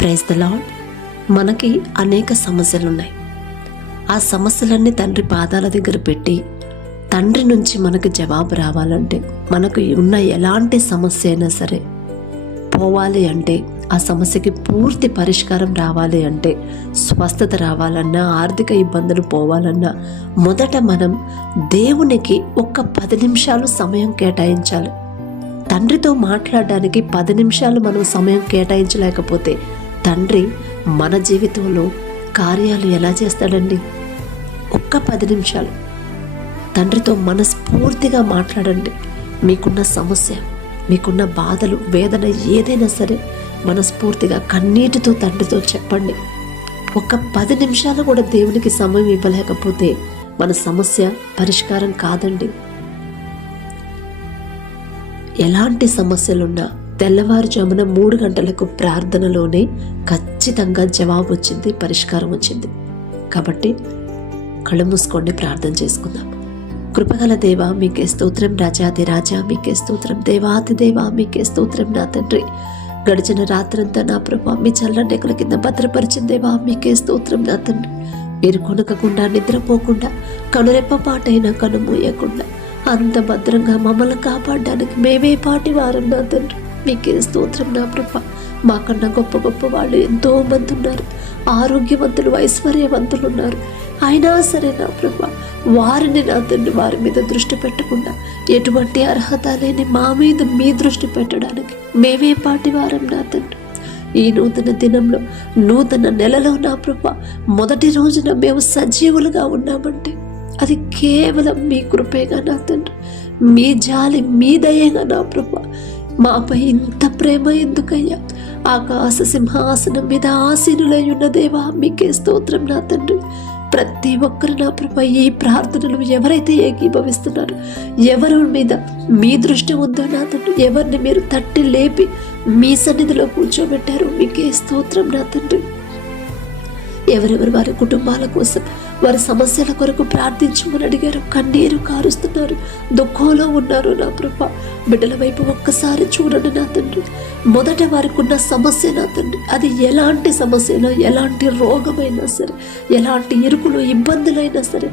Praise the lord. మనకి అనేక సమస్యలు ఉన్నాయి. ఆ సమస్యలన్నీ తండ్రి పాదాల దగ్గర పెట్టి తండ్రి నుంచి మనకు జవాబు రావాలంటే, మనకు ఉన్న ఎలాంటి సమస్య అయినా సరే పోవాలి అంటే, ఆ సమస్యకి పూర్తి పరిష్కారం రావాలి అంటే, స్వస్థత రావాలన్నా, ఆర్థిక ఇబ్బందులు పోవాలన్నా మొదట మనం దేవునికి ఒక్క 10 నిమిషాలు సమయం కేటాయించాలి. తండ్రితో మాట్లాడడానికి 10 నిమిషాలు మనం సమయం కేటాయించలేకపోతే తండ్రి మన జీవితంలో కార్యాలు ఎలా చేస్తాడండి? ఒక్క 10 నిమిషాలు తండ్రితో మనస్ఫూర్తిగా మాట్లాడండి. మీకున్న సమస్య, మీకున్న బాధలు, వేదన ఏదైనా సరే మనస్ఫూర్తిగా కన్నీటితో తండ్రితో చెప్పండి. ఒక్క 10 నిమిషాలు కూడా దేవునికి సమయం ఇవ్వలేకపోతే మన సమస్య పరిష్కారం కాదండి. ఎలాంటి సమస్యలున్నా తెల్లవారుజామున 3 గంటలకు ప్రార్థనలోనే ఖచ్చితంగా జవాబు వచ్చింది, పరిష్కారం వచ్చింది. కాబట్టి కళ్ళు మూసుకోండి, ప్రార్థన చేసుకుందాం. కృపగల దేవా మీకే స్తోత్రం, రాజాది రాజా మీకే స్తోత్రం, దేవాతి దేవా మీకే స్తోత్రం. నా తండ్రి, గడిచిన రాత్రంతా నా ప్రభా మీ చల్లని రెక్కల కింద భద్రపరిచిన దేవా మీకే స్తోత్రం. నా తండ్రి, మీరు కొనకకుండా, నిద్రపోకుండా, కనురెప్ప పాటైనా కనుమూయకుండా అంత భద్రంగా మమ్మల్ని కాపాడడానికి మేమే పాటి వారం. నా తండ్రి, మీకే స్తోత్రం. నా ప్రభా, మాకన్నా గొప్ప గొప్ప వాళ్ళు ఎంతో మంది ఉన్నారు, ఆరోగ్యవంతులు, ఐశ్వర్యవంతులు ఉన్నారు. అయినా సరే నా ప్రభా, వారిని నా తండ్రి వారి మీద దృష్టి పెట్టకుండా, ఎటువంటి అర్హత లేని మా మీద మీ దృష్టి పెట్టడానికి మేమే పాటి వారం. నా తండ్రి, ఈ నూతన దినంలో, నూతన నెలలో నా ప్రభా మొదటి రోజున మేము సజీవులుగా ఉన్నామంటే అది కేవలం మీ కృపేగా నా తండ్రి, మీ జాలి, మీ దయగా నా ప్రభా. మాపై ఇంత ప్రేమ ఎందుకయ్యా? ఆకాశ సింహాసనం మీద ఆసీనులై ఉన్న దేవా మీకే స్తోత్రం. నా తండ్రి, ప్రతి ఒక్కరు నా ప్రభా ఈ ప్రార్థనలు ఎవరైతే ఏకీభవిస్తున్నారో, ఎవరి మీద మీ దృష్టి ఉందో నా తండ్రి, ఎవరిని మీరు తట్టి లేపి మీ సన్నిధిలో కూర్చోబెట్టారో మీకే స్తోత్రం. నా తండ్రి, ఎవరెవరు వారి కుటుంబాల కోసం, వారి సమస్యల కొరకు ప్రార్థించమని అడిగారు, కన్నీరు కారుస్తున్నారు, దుఃఖంలో ఉన్నారు నా ప్రభా, బిడ్డల వైపు ఒక్కసారి చూడండి నా తండ్రి. మొదట వారికి ఉన్న సమస్య నా తండ్రి, అది ఎలాంటి సమస్యలో, ఎలాంటి రోగమైనా సరే, ఎలాంటి ఇరుకులు, ఇబ్బందులైనా సరే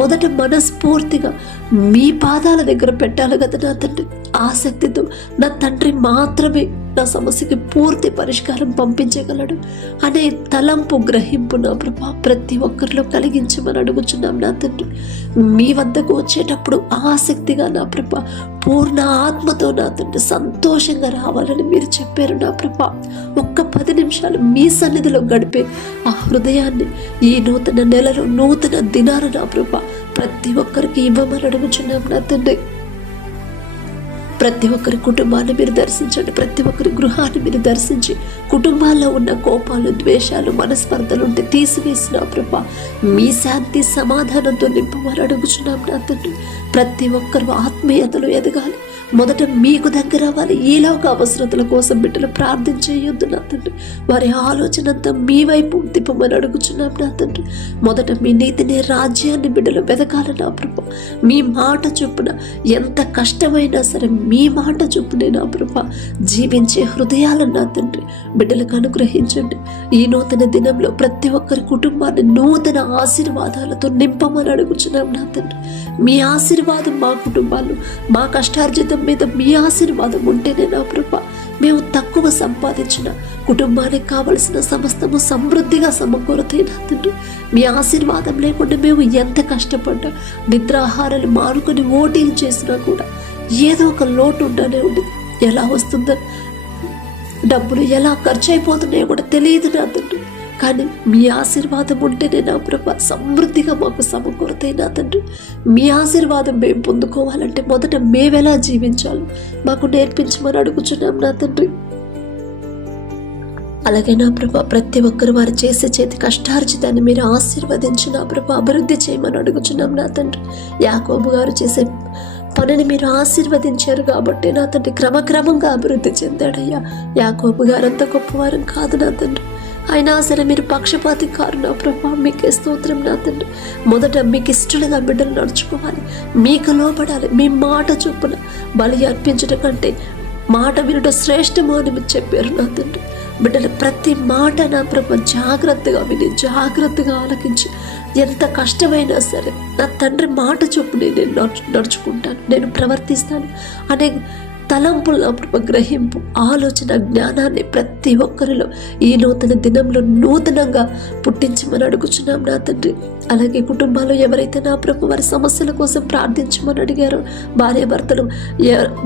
మొదట మనస్ఫూర్తిగా మీ పాదాల దగ్గర పెట్టాలి కదా నా తండ్రి. ఆసక్తితో నా తండ్రి మాత్రమే నా సమస్యకి పూర్తి పరిష్కారం పంపించగలడు అనే తలంపు, గ్రహింపు నా ప్రభా ప్రతి ఒక్కరిలో కలిగించమని అడుగుచున్నాం నా తండ్రి. మీ వద్దకు వచ్చేటప్పుడు ఆసక్తిగా నా ప్రభా, పూర్ణ ఆత్మతో నా తండ్రి సంతోషంగా రావాలని మీరు చెప్పారు నా ప్రభా. ఒక్క 10 నిమిషాలు మీ సన్నిధిలో గడిపే ఆ హృదయాన్ని ఈ నూతన నెలలో, నూతన దినాలు నా ప్రభా ప్రతి ఒక్కరికి ఇవ్వమని అడుగుచున్నాం నా తండ్రి. ప్రతి ఒక్కరి కుటుంబాన్ని మీరు దర్శించండి, ప్రతి ఒక్కరి గృహాన్ని మీరు దర్శించి, కుటుంబాల్లో ఉన్న కోపాలు, ద్వేషాలు, మనస్పర్ధలు ఉంటే తీసివేసిన ప్రభా మీ శాంతి, సమాధానంతో నింపమని అడుగుచున్నాం నా తండ్రి. ప్రతి ఒక్కరు ఆత్మీయతలు ఎదగాలి, మొదట మీకు దగ్గర అవ్వాలి. ఈలోక అవసరతల కోసం బిడ్డలు ప్రార్థించేయొద్దు నా తండ్రి. వారి ఆలోచన అంతా మీ వైపు తిప్పమని అడుగుచున్నాం నా తండ్రి. మొదట మీ నీతిని, రాజ్యాన్ని బిడ్డలు వెతకాలి నా ప్రభా. మీ మాట చొప్పున ఎంత కష్టమైనా సరే మీ మాట చొప్పునే నా ప్రభా జీవించే హృదయాలను నా తండ్రి బిడ్డలకు అనుగ్రహించండి. ఈ నూతన దినంలో ప్రతి ఒక్కరి కుటుంబాన్ని నూతన ఆశీర్వాదాలతో నింపమని అడుగుచున్నాం నా తండ్రి. మీ ఆశీర్వాదం మా కుటుంబాలు, మా కష్టార్జితం మీద మీ ఆశీర్వాదం ఉంటేనే నా ప్రభా మేము తక్కువ సంపాదించిన కుటుంబానికి కావలసిన సమస్తము సమృద్ధిగా సమకూరుతాయి నా తండ్రి. మీ ఆశీర్వాదం లేకుండా మేము ఎంత కష్టపడ్డా, నిద్రాహారాలు మానుకొని ఓటీలు చేసినా కూడా ఏదో ఒక లోటు ఉంటూనే ఉంది. ఎలా వస్తుందో, డబ్బులు ఎలా ఖర్చు అయిపోతున్నాయో కూడా తెలియదు నా తండ్రి. కానీ మీ ఆశీర్వాదం ఉంటేనే నా ప్రభా సమృద్ధిగా మాకు సమకూరుతాయి నా తండ్రి. మీ ఆశీర్వాదం మేము పొందుకోవాలంటే మొదట మేమెలా జీవించాలి మాకు నేర్పించమని అడుగుచున్నాం నా తండ్రి. అలాగే నా ప్రభా ప్రతి ఒక్కరు వారు చేసే చేతి కష్టార్జితాన్ని మీరు ఆశీర్వదించి నా ప్రభా అభివృద్ధి చేయమని అడుగుచున్నాం నా తండ్రి. యాకోబు గారు చేసే పనిని మీరు ఆశీర్వదించారు కాబట్టి నా తండ్రి క్రమక్రమంగా అభివృద్ధి చెందాడయ్యా. యాకోబు గారు అంత గొప్పవారం కాదు నా తండ్రి, అయినా సరే మీరు పక్షపాతి కారు నా ప్రభా మీకే స్తోత్రం నా తండ్రి. మొదట మీకు ఇష్టలుగా బిడ్డలు నడుచుకోవాలి, మీకు లోపడాలి. మీ మాట చొప్పున బలి అర్పించడం కంటే మాట వినడం శ్రేష్టమో అని మీరు చెప్పారు నా తండ్రి. బిడ్డల ప్రతి మాట నా ప్రభు జాగ్రత్తగా విని జాగ్రత్తగా ఆలకించి, ఎంత కష్టమైనా సరే నా తండ్రి మాట చొప్పున నేను నడుచుకుంటాను, నేను ప్రవర్తిస్తాను అనే తలంపులు నా ప్రభు, గ్రహింపు, ఆలోచన, జ్ఞానాన్ని ప్రతి ఒక్కరిలో ఈ నూతన దినంలో నూతనంగా పుట్టించమని అడుగుచున్నాం నా తండ్రి. అలాగే కుటుంబాల్లో ఎవరైతే నా ప్రభు వారి సమస్యల కోసం ప్రార్థించమని అడిగారో, భార్యాభర్తలు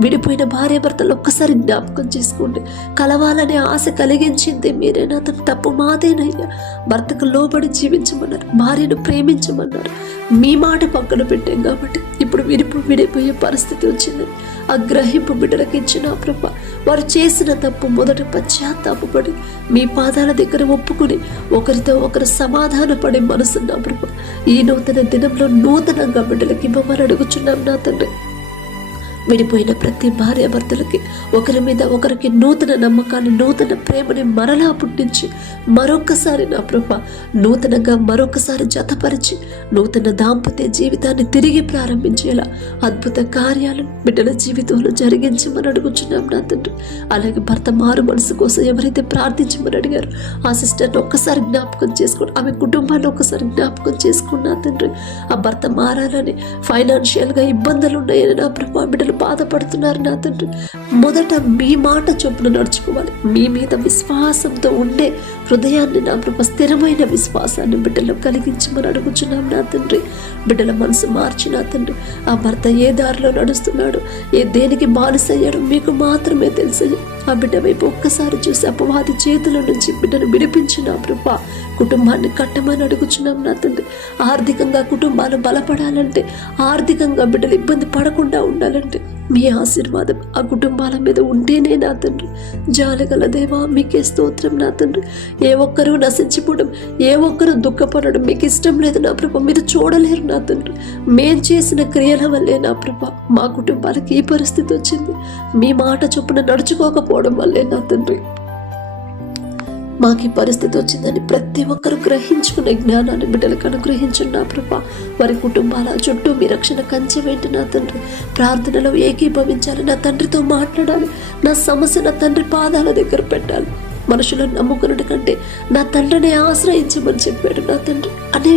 విడిపోయిన భార్యాభర్తలు ఒక్కసారి జ్ఞాపకం చేసుకోండి. కలవాలనే ఆశ కలిగించింది మీరే నా తండ్రి, తప్పు మాదేనయ్యా. భర్తకు లోబడి జీవించమన్నారు, భార్యను ప్రేమించమన్నారు. మీ మాట పక్కన పెట్టాం కాబట్టి ఇప్పుడు విడిపోయే పరిస్థితి వచ్చింది. ఆ గ్రహింపు బిడ్డలకు ఇచ్చిన ప్రభా, వారు చేసిన తప్పు మొదట పశ్చాత్తాపడి మీ పాదాల దగ్గర ఒప్పుకుని ఒకరితో ఒకరు సమాధానపడే మనసున్నా ప్రభా, ఈ నూతన దినంలో నూతనంగా బిడ్డలకి ఇవ్వమని అడుగుచున్నాం నా తండ్రి. విడిపోయిన ప్రతి భార్యాభర్తలకి ఒకరి మీద ఒకరికి నూతన నమ్మకాన్ని, నూతన ప్రేమని మరలా పుట్టించి మరొకసారి నా ప్రభా నూతనంగా మరొకసారి జతపరిచి నూతన దాంపత్య జీవితాన్ని తిరిగి ప్రారంభించేలా అద్భుత కార్యాలను బిడ్డల జీవితంలో జరిగించమని అడుగుచున్నాం నా తండ్రి. అలాగే భర్త మారు మనసు కోసం ఎవరైతే ప్రార్థించమని అడిగారో ఆ సిస్టర్ని ఒక్కసారి జ్ఞాపకం చేసుకోండి, ఆమె కుటుంబాన్ని ఒక్కసారి జ్ఞాపకం చేసుకున్నా తండ్రి. ఆ భర్త మారాలని, ఫైనాన్షియల్గా ఇబ్బందులు ఉన్నాయని నా ప్రభా బిడ్డలు బాధపడుతున్నారు నా తండ్రి. మొదట మీ మాట చొప్పున నడుచుకోవాలి. మీ మీద విశ్వాసంతో ఉండే హృదయాన్ని నా ప్రభు, స్థిరమైన విశ్వాసాన్ని బిడ్డలో కలిగించమని అడుగుచున్నాం నా తండ్రి. బిడ్డల మనసు మార్చి నా తండ్రి, ఆ భర్త ఏ దారిలో నడుస్తున్నాడు, దేనికి బానిసయ్యాడు మీకు మాత్రమే తెలుసు. ఆ బిడ్డ వైపు ఒక్కసారి చూసి అపవాది చేతుల నుంచి బిడ్డను విడిపించిన ప్రభు, కుటుంబాన్ని కట్టమని అడుగుచున్నాం నా తండ్రి. ఆర్థికంగా కుటుంబాలు బలపడాలంటే, ఆర్థికంగా బిడ్డలు ఇబ్బంది పడకుండా ఉండాలంటే మీ ఆశీర్వాదం ఆ కుటుంబాల మీద ఉంటేనే నా తండ్రి. జాలగల దేవా మీకే స్తోత్రం నా తండ్రి. ఏ ఒక్కరూ నశించిపోవడం, ఏ ఒక్కరూ దుఃఖపడడం మీకు ఇష్టం లేదు నా ప్రభా, మీరు చూడలేరు నా తండ్రి. మేం చేసిన క్రియల వల్లే నా ప్రభా మా కుటుంబాలకి ఈ పరిస్థితి వచ్చింది. మీ మాట చొప్పున నడుచుకోకపోవడం వల్లే నా తండ్రి మాకు ఈ పరిస్థితి వచ్చిందని ప్రతి ఒక్కరు గ్రహించుకునే జ్ఞానాన్ని బిడ్డలకు అనుగ్రహించండి నా ప్రభా. వారి కుటుంబాల చుట్టూ మీ రక్షణ కంచె వేయండి నా తండ్రి. ప్రార్థనలో ఏకీభవించాలి, నా తండ్రితో మాట్లాడాలి, నా సమస్య నా తండ్రి పాదాల దగ్గర పెట్టాలి. మనుషులను నమ్ముకున్నట్టు కంటే నా తండ్రిని ఆశ్రయించమని చెప్పాడు నా తండ్రి అనే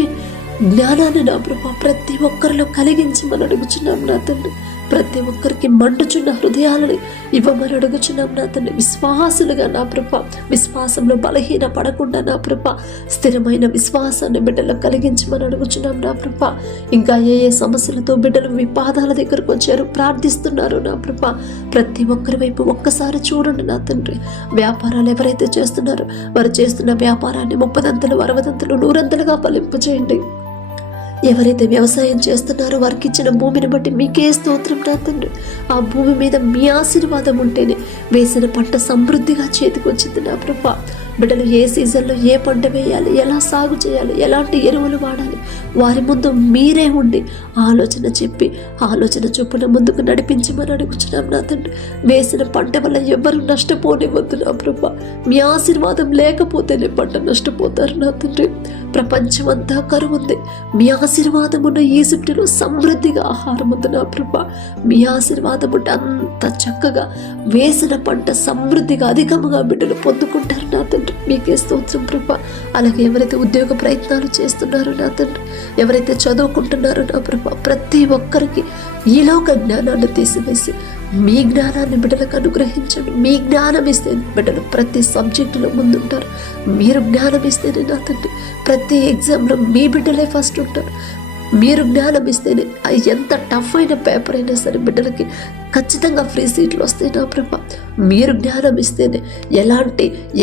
జ్ఞానాన్ని నా ప్రభా ప్రతి ఒక్కరిలో కలిగించమని అడుగుచున్నాం నా తండ్రి. ప్రతి ఒక్కరికి మండుచున్న హృదయాలని ఇవ్వమని అడుగుచున్నాం నా తండ్రి. విశ్వాసులుగా నా ప్రభా, విశ్వాసంలో బలహీన పడకుండా నా ప్రభా స్థిరమైన విశ్వాసాన్ని బిడ్డలు కలిగించమని అడుగుచున్నాం నా ప్రభా. ఇంకా ఏ సమస్యలతో బిడ్డలు మీ పాదాల దగ్గరకు వచ్చారు, ప్రార్థిస్తున్నారు నా ప్రభా, ప్రతి ఒక్కరి వైపు ఒక్కసారి చూడండి నా తండ్రి. వ్యాపారాలు ఎవరైతే చేస్తున్నారో వారు చేస్తున్న వ్యాపారాన్ని 30 60 100 ఫలింపజేయండి. ఎవరైతే వ్యవసాయం చేస్తున్నారో వారికి ఇచ్చిన భూమిని బట్టి మీకే స్తోత్రం నా తండ్రి. ఆ భూమి మీద మీ ఆశీర్వాదం ఉంటేనే వేసిన పంట సమృద్ధిగా చేతికి వచ్చింది నా ప్రభా. బిడ్డలు ఏ సీజన్లో ఏ పంట వేయాలి, ఎలా సాగు చేయాలి, ఎలాంటి ఎరువులు వాడాలి, వారి ముందు మీరే ఉండి ఆలోచన చెప్పి ఆలోచన చొప్పున ముందుకు నడిపించమని అడుగుచున్నాం నా తండ్రి. వేసిన పంట వల్ల ఎవరు నష్టపోనివద్దు నా ప్రభా. మీ ఆశీర్వాదం లేకపోతేనే పంట నష్టపోతారు నా తండ్రి. ప్రపంచం అంతా కరువు ఉంది, మీ ఆశీర్వాదం ఉన్న ఈజిప్టులో సమృద్ధిగా ఆహారం ఉంది నా ప్రభా. మీ ఆశీర్వాదం ఉంటే అంత చక్కగా వేసిన పంట సమృద్ధిగా అధికముగా బిడ్డలు పొందుకుంటారు నా తండ్రి. మీకే స్తోత్రం ప్రభా. అలాగే ఎవరైతే ఉద్యోగ ప్రయత్నాలు చేస్తున్నారో నా తండ్రి, ఎవరైతే చదువుకుంటున్నారో నా ప్రభా, ప్రతి ఒక్కరికి ఈలోక జ్ఞానాన్ని తీసివేసి మీ జ్ఞానాన్ని బిడ్డలకు అనుగ్రహించండి. మీ జ్ఞానం ఇస్తే బిడ్డలు ప్రతి సబ్జెక్టులో ముందుంటారు. మీరు జ్ఞానం ఇస్తేనే నా తండ్రి ప్రతి ఎగ్జామ్లో మీ బిడ్డలే ఫస్ట్ ఉంటారు. మీరు జ్ఞానం ఇస్తేనే ఎంత టఫ్ అయిన పేపర్ అయినా సరే బిడ్డలకి ఖచ్చితంగా ఫ్రీ సీట్లు వస్తాయి నా ప్రభా. మీరు జ్ఞానం ఇస్తేనే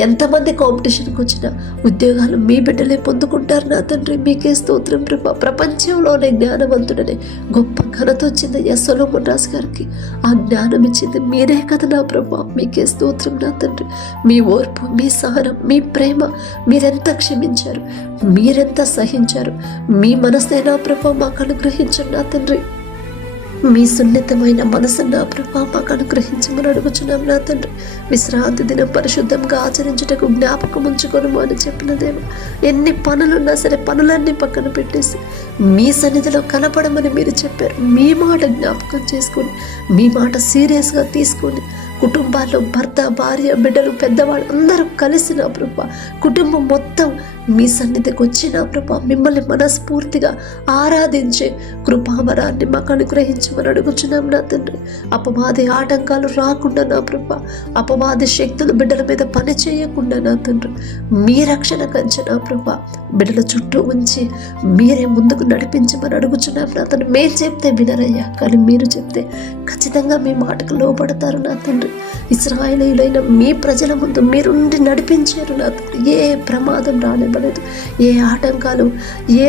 ఎంతమంది కాంపిటీషన్కి వచ్చినా ఉద్యోగాలు మీ బిడ్డలే పొందుకుంటారు నా తండ్రి. మీకే స్తోత్రం ప్రభా. ప్రపంచంలోనే జ్ఞానవంతుడనే గొప్ప ఘనత వచ్చింది సొలొమోను రాజు గారికి. ఆ జ్ఞానం ఇచ్చింది మీరే కదా నా ప్రభా. మీకే స్తోత్రం నా తండ్రి. మీ ఓర్పు, మీ సహనం, మీ ప్రేమ, మీరెంత క్షమించారు, మీరెంత సహించారు, మీ మనసే నా ప్రభా మాకు అనుగ్రహించండి నా తండ్రి. మీ సున్నితమైన మనసు నా ప్రభా మాకు అనుగ్రహించమని అడుగుచున్నాం నా తండ్రి. విశ్రాంతి దినం పరిశుద్ధంగా ఆచరించుటకు జ్ఞాపకం ఉంచుకొనుము అని చెప్పిన దేవ, ఎన్ని పనులున్నా సరే పనులన్నీ పక్కన పెట్టేసి మీ సన్నిధిలో కనపడమని మీరు చెప్పారు. మీ మాట జ్ఞాపకం చేసుకొని, మీ మాట సీరియస్గా తీసుకొని కుటుంబాల్లో భర్త, భార్య, బిడ్డలు, పెద్దవాళ్ళు అందరూ కలిసి నా ప్రభా, కుటుంబం మొత్తం మీ సన్నిధికి వచ్చి నా ప్రభా మిమ్మల్ని మనస్ఫూర్తిగా ఆరాధించే కృపావరాన్ని మాకు అనుగ్రహించమని అడుగుచున్నాం నా తండ్రి. అపవాది ఆటంకాలు రాకుండా నా ప్రభా, అపవాది శక్తులు బిడ్డల మీద పని చేయకుండా నా తండ్రి మీ రక్షణ కంచె నా ప్రభా బిడ్డల చుట్టూ ఉంచి మీరే ముందుకు నడిపించమని అడుగుచున్నాం నా తండ్రి. మేము చెప్తే వినరయ్యా, కానీ మీరు చెప్తే ఖచ్చితంగా మీ మాటకు లోబడతారు నా తండ్రి. ఇశ్రాయేలీయులైన మీ ప్రజల ముందు మీరుండి నడిపించారు నా తండ్రి. ఏ ప్రమాదం రానివ్వలేదు, ఏ ఆటంకాలు, ఏ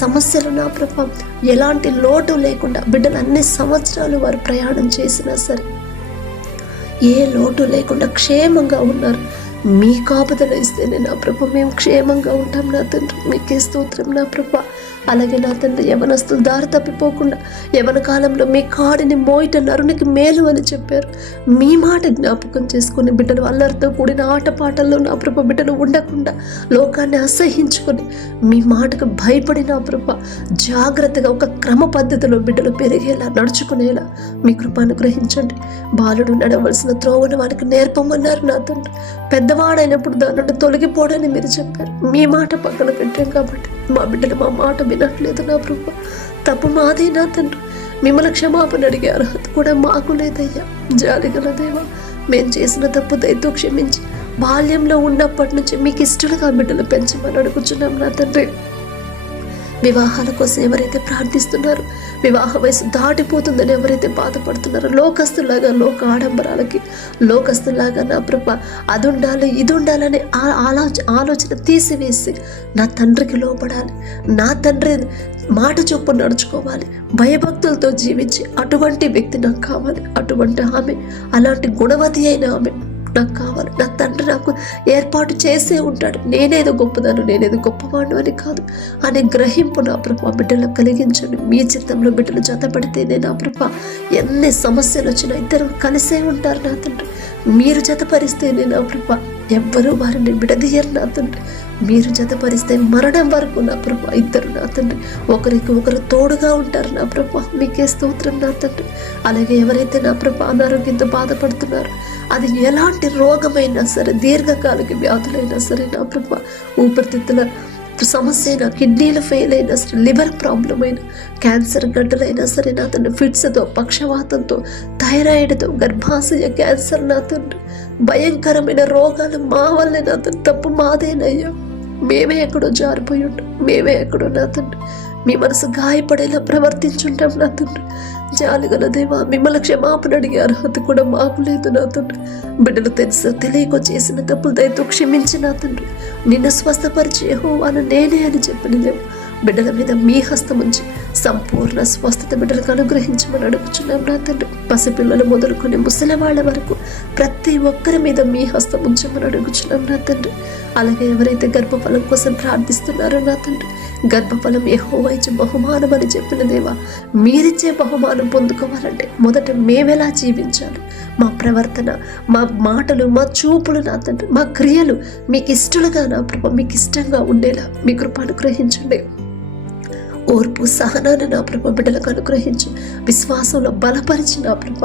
సమస్యలు నా ప్రభా, ఎలాంటి లోటు లేకుండా బిడ్డలు అన్ని సంవత్సరాలు వారు ప్రయాణం చేసినా సరే ఏ లోటు లేకుండా క్షేమంగా ఉన్నారు. మీ కాపుదల ఇస్తేనే నా ప్రభ మేము క్షేమంగా ఉంటాం నా తండ్రి. మీకే స్తోత్రం నా ప్రభ. అలాగే నా తండ్రి యవనస్తులు దారి తప్పిపోకుండా యవన కాలంలో మీ కాడిని మోయిట నరునికి మేలు అని చెప్పారు. మీ మాట జ్ఞాపకం చేసుకుని బిడ్డలు అల్లరితో కూడిన ఆటపాటల్లో నా ప్రభ బిడ్డలు ఉండకుండా లోకాన్ని అసహించుకొని మీ మాటకు భయపడి నా ప్రభ జాగ్రత్తగా ఒక క్రమ పద్ధతిలో బిడ్డలు పెరిగేలా నడుచుకునేలా మీ కృప అనుగ్రహించండి. బాలుడు నడవలసిన త్రోవను వారికి నేర్పమన్నారు నా తండ్రి. పెద్దవాడైనప్పుడు దాని నుండి తొలగిపోవడని మీరు చెప్పారు. మీ మాట పక్కన పెట్టాం కాబట్టి మా బిడ్డలు మా మాట వినట్లేదు నా ప్రభు. తప్పు మాదే నా తండ్రి. మిమ్మల్ని క్షమాపణ అడిగే అర్హత కూడా మాకు లేదయ్యా. జాలిగల దేవా, మేము చేసిన తప్పు దయతో క్షమించి బాల్యంలో ఉన్నప్పటి నుంచి మీకు ఇష్టలుగా బిడ్డలు పెంచమని అడుగుచున్నాం నా తండ్రి. వివాహాల కోసం ఎవరైతే ప్రార్థిస్తున్నారో, వివాహ వయసు దాటిపోతుందని ఎవరైతే బాధపడుతున్నారో, లోకస్తులాగా లోక ఆడంబరాలకి లోకస్తులాగా నా ప్రభ అది ఉండాలి ఇది ఉండాలని ఆలోచన తీసివేసి నా తండ్రికి లోపడాలి, నా తండ్రి మాట చొప్పు నడుచుకోవాలి, భయభక్తులతో జీవించి అటువంటి వ్యక్తి నాకు కావాలి, అటువంటి ఆమె, అలాంటి గుణవతి అయిన ఆమె నాకు కావాలి. నా తండ్రి నాకు ఏర్పాటు చేసే ఉంటాడు. నేనేదో గొప్పదాను, నేనేదో గొప్పవాడు అని కాదు అనే గ్రహింపు నా ప్రభా బిడ్డలకు కలిగించండి. మీ చిత్తంలో బిడ్డలు జతపడితేనే నా ప్రభా ఎన్ని సమస్యలు వచ్చినా ఇద్దరు కలిసే ఉంటారు నా తండ్రి. మీరు జతపరిస్తేనే నా ప్రభా ఎవ్వరూ వారిని విడదీయరు నా తండ్రి. మీరు జతపరిస్తే మరణం వరకు నా ప్రభా ఇద్దరు నా తండ్రి ఒకరికి ఒకరు తోడుగా ఉంటారు నా ప్రభా. మీకే స్తోత్రం నా తండ్రి. అలాగే ఎవరైతే నా ప్రభా అనారోగ్యంతో బాధపడుతున్నారో, అది ఎలాంటి రోగమైనా సరే, దీర్ఘకాలిక వ్యాధులైనా సరే నా ప్రభా, ఊపిరితిత్తుల సమస్య అయినా, కిడ్నీలు ఫెయిల్ అయినా సరే, లివర్ ప్రాబ్లం అయినా, క్యాన్సర్ గడ్డలైనా సరే నా తండ్రి, ఫిట్స్తో, పక్షవాతంతో, థైరాయిడ్తో, గర్భాశయ క్యాన్సర్ నా తండ్రి, భయంకరమైన రోగాలు మా వల్లే నా తండ్రి. తప్పు మాదేనయ్యా. మేమే ఎక్కడో జారిపోయి ఉంటాం, మేమే ఎక్కడో నా తండ్రి మీ మనసు గాయపడేలా ప్రవర్తించుంటాం నా తండ్రి. జాలిగల దేవా, మిమ్మల్ని క్షమాపణ అడిగే అర్హత కూడా మాకు లేదు నా తండ్రి. బిడ్డలు తెలుసు తెలియక చేసిన తప్పులు దయతో క్షమించి నా తండ్రి నిన్ను స్వస్థపరిచే యెహోవాను నేనే అని చెప్పిన దేవా, బిడ్డల మీద మీ హస్తం ఉంచి సంపూర్ణ స్వస్థత బిడ్డలకు అనుగ్రహించమని అడుగుచున్నాం నా తండ్రి. పసిపిల్లలు మొదలుకొని ముసలివాళ్ల వరకు ప్రతి ఒక్కరి మీద మీ హస్తం ఉంచమని అడుగుచున్నాం నా తండ్రి. అలాగే ఎవరైతే గర్భఫలం కోసం ప్రార్థిస్తున్నారో నా తండ్రి, గర్భఫలం యెహోవా ఇచ్చే బహుమానం అని చెప్పిన దేవా, మీరిచ్చే బహుమానం పొందుకోవాలంటే మొదట మేమెలా జీవించాలి, మా ప్రవర్తన, మా మాటలు, మా చూపులు నా తండ్రి, మా క్రియలు మీకు ఇష్టలుగా నా ప్రభ మీకు ఇష్టంగా ఉండేలా మీ కృప అనుగ్రహించండి. ఓర్పు సహనాన్ని నా ప్రభ బిడ్డలకు అనుగ్రహించి విశ్వాసంలో బలపరిచి నా ప్రభ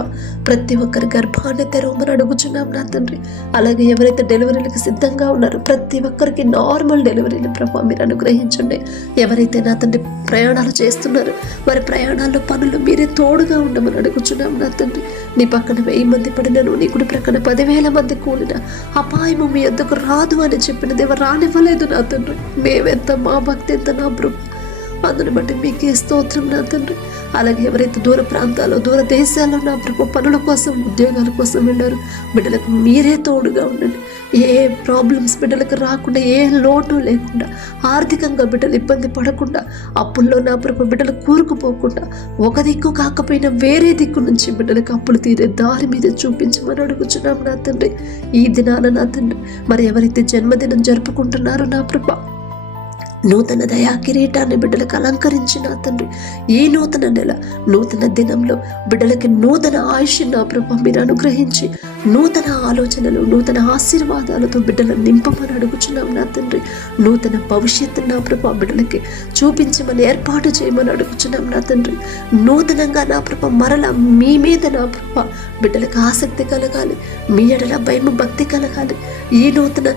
ప్రతి ఒక్కరి గర్భాన్ని తెరవమని అడుగుచున్నాం నా తండ్రి. అలాగే ఎవరైతే డెలివరీలకు సిద్ధంగా ఉన్నారో ప్రతి ఒక్కరికి నార్మల్ డెలివరీలు ప్రభ మీరు అనుగ్రహించండి. ఎవరైతే నా తండ్రి ప్రయాణాలు చేస్తున్నారో వారి ప్రయాణాల్లో పనులు మీరే తోడుగా ఉండమని అడుగుచున్నాం నా తండ్రి. నీ పక్కన 1000 మంది పడినను, నీ కుడి ప్రక్కన 10,000 మంది కూలిన అపాయము మీ యొద్దకు రాదు అని చెప్పిన దేవ రానివ్వలేదు నా తండ్రి. మేమెంత, మా భక్తి ఎంత నా ప్రభు, అందుని బట్టి మీకే స్తోత్రం నా తండ్రి. అలాగే ఎవరైతే దూర ప్రాంతాల్లో, దూర దేశాల్లో నా ప్రభు పనుల కోసం, ఉద్యోగాల కోసం వెళ్ళారు, బిడ్డలకు మీరే తోడుగా ఉండండి. ఏ ప్రాబ్లమ్స్ బిడ్డలకు రాకుండా, ఏ లోటు లేకుండా, ఆర్థికంగా బిడ్డలు ఇబ్బంది పడకుండా, అప్పుల్లో నా ప్రభు బిడ్డలు కూరుకుపోకుండా, ఒక దిక్కు కాకపోయినా వేరే దిక్కు నుంచి బిడ్డలకు అప్పులు తీరే దారి మీద చూపించమని అడుగుచున్నాం నా తండ్రి. ఈ దినాన నా తండ్రి మరి ఎవరైతే జన్మదినం జరుపుకుంటున్నారో నా ప్రభు నూతన దయా కిరీటాన్ని బిడ్డలకు అలంకరించిన తండ్రి, ఈ నూతన నెల నూతన దినంలో బిడ్డలకి నూతన ఆయుష్ నా ప్రభా మీరు అనుగ్రహించి నూతన ఆలోచనలు నూతన ఆశీర్వాదాలతో బిడ్డలను నింపమని అడుగుచున్నాం నా తండ్రి. నూతన భవిష్యత్తు నా ప్రభా బిడ్డలకి చూపించమని ఏర్పాటు చేయమని అడుగుచున్నాం నా తండ్రి. నూతనంగా నా ప్రభా మరలా మీ మీద నా ప్రభా బిడ్డలకు ఆసక్తి కలగాలి, మీ ఎడల భయం భక్తి కలగాలి. ఈ నూతన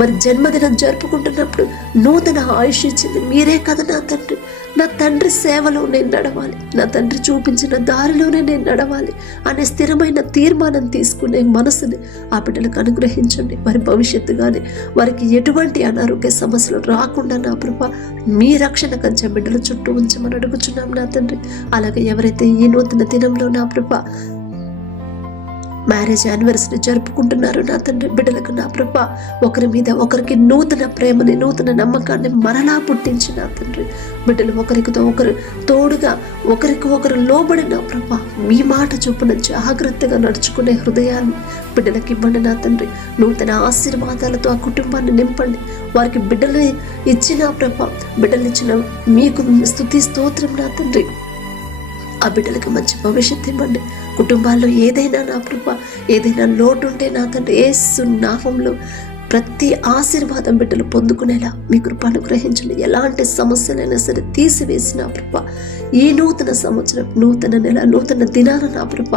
మరి జన్మదినం జరుపుకుంటున్నప్పుడు నూతన ఆయుష్ ఇచ్చింది మీరే కదా నా తండ్రి. నా తండ్రి సేవలో నేను నడవాలి, నా తండ్రి చూపించిన దారిలోనే నేను నడవాలి అనే స్థిరమైన తీర్మానం తీసుకునే మనసుని ఆ బిడ్డలకు అనుగ్రహించండి. వారి భవిష్యత్తు కానీ వారికి ఎటువంటి అనారోగ్య సమస్యలు రాకుండా నా ప్రభ మీ రక్షణ కంచె బిడ్డల చుట్టూ ఉంచమని అడుగుచున్నాం నా తండ్రి. అలాగే ఎవరైతే ఈ నూతన దినంలో నా ప్రభ మ్యారేజ్ యానివర్సరీ జరుపుకుంటున్నారు నా తండ్రి, బిడ్డలకు నా ప్రభ ఒకరి మీద ఒకరికి నూతన ప్రేమని నూతన నమ్మకాన్ని మరలా పుట్టించి నా తండ్రి, బిడ్డలు ఒకరితో ఒకరు తోడుగా ఒకరికి ఒకరు లోబడి నా ప్రభ మీ మాట చొప్పున జాగ్రత్తగా నడుచుకునే హృదయాన్ని బిడ్డలకి ఇవ్వండి నా తండ్రి. నూతన ఆశీర్వాదాలతో ఆ కుటుంబాన్ని నింపండి. వారికి బిడ్డలు ఇచ్చిన ప్రభ బిడ్డలిచ్చిన మీకు స్తుతి స్తోత్రం నా తండ్రి. ఆ బిడ్డలకు మంచి భవిష్యత్తు ఇవ్వండి. కుటుంబాల్లో ఏదైనా నా కృప ఏదైనా లోటు ఉంటే నా తండ్రి యేసు నామములో ప్రతి ఆశీర్వాదం బిడ్డలు పొందుకునేలా మీ కృప అనుగ్రహించండి. ఎలాంటి సమస్యలైనా సరే తీసివేసి నా కృప ఈ నూతన సంవత్సరం నూతన నెల నూతన దినాన నా కృప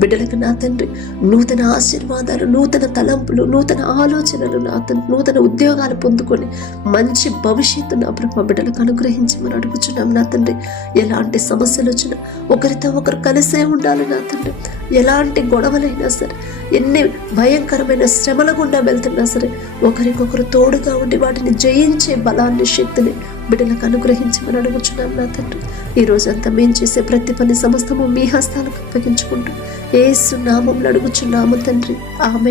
బిడ్డలకు నా తండ్రి నూతన ఆశీర్వాదాలు నూతన తలంపులు నూతన ఆలోచనలు నా తండ్రి నూతన ఉద్యోగాలు పొందుకొని మంచి భవిష్యత్తు నా కృప బిడ్డలకు అనుగ్రహించమని అడుగుచున్నాం నా తండ్రి. ఎలాంటి సమస్యలు వచ్చినా ఒకరితో ఒకరు కలిసే ఉండాలి నా తండ్రి. ఎలాంటి గొడవలైనా సరే ఎన్ని భయంకరమైన శ్రమల గుండా వెళ్తున్నా సరే ఒకరికొకరు తోడుగా ఉండి వాటిని జయించే బలాన్ని శక్తిని బిడ్డలకు అనుగ్రహించమని అడుగుచున్నాం నా తండ్రి. ఈ రోజంతా మేము చేసే ప్రతి పని సమస్తము మీ హస్తాలకు అప్పగించుకుంటూ యేసు నామములో అడుగుచున్నాము తండ్రి. ఆమేన్.